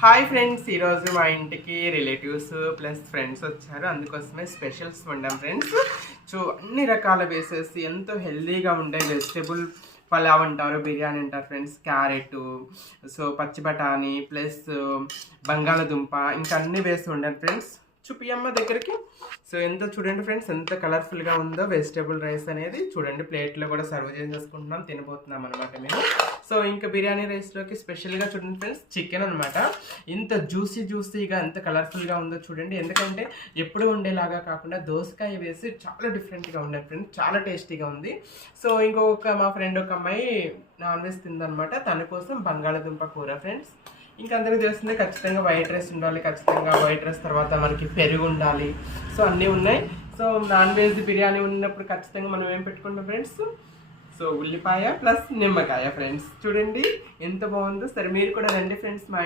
Hi friends, ఈరోజు మా ఇంటికి రిలేటివ్స్ ప్లస్ ఫ్రెండ్స్ వచ్చారు. అందుకోసమే స్పెషల్స్ వండాం ఫ్రెండ్స్. అన్ని రకాల వేసేసి ఎంతో హెల్దీగా ఉండే వెజిటేబుల్ పలావ్ అంటారు, బిర్యానీ అంటారు ఫ్రెండ్స్. క్యారెట్, పచ్చి బఠానీ ప్లస్ బంగాళదుంప ఇంకా అన్నీ వేసి ఉండాను ఫ్రెండ్స్. చూపియమ్మ దగ్గరికి. ఎంత చూడండి ఫ్రెండ్స్, ఎంత కలర్ఫుల్గా ఉందో వెజిటేబుల్ రైస్ అనేది. చూడండి, ప్లేట్లో కూడా సర్వ్ చేసేసుకుంటున్నాం, తినబోతున్నాం అనమాట మేము. ఇంకా బిర్యానీ రైస్లోకి స్పెషల్గా చూడండి ఫ్రెండ్స్, చికెన్ అనమాట. ఇంత జ్యూసీగా ఎంత కలర్ఫుల్గా ఉందో చూడండి. ఎందుకంటే ఎప్పుడు ఉండేలాగా కాకుండా దోసకాయ వేసి చాలా డిఫరెంట్గా ఉండే ఫ్రెండ్స్, చాలా టేస్టీగా ఉంది. మా ఫ్రెండ్ ఒక అమ్మాయి నాన్ వెజ్ తిందనమాట. తన కోసం బంగాళదుంప కూర ఫ్రెండ్స్. ఇంకా అందరికీ తెలిసిందే, ఖచ్చితంగా వైట్ రైస్ ఉండాలి. ఖచ్చితంగా వైట్ రైస్ తర్వాత మనకి పెరుగు ఉండాలి. అన్నీ ఉన్నాయి. నాన్ వెజ్ బిర్యానీ ఉన్నప్పుడు ఖచ్చితంగా మనం ఏం పెట్టుకుంటాం ఫ్రెండ్స్? ఉల్లిపాయ ప్లస్ నిమ్మకాయ ఫ్రెండ్స్. చూడండి ఎంత బాగుందో. సరే, మీరు కూడా రండి ఫ్రెండ్స్ మా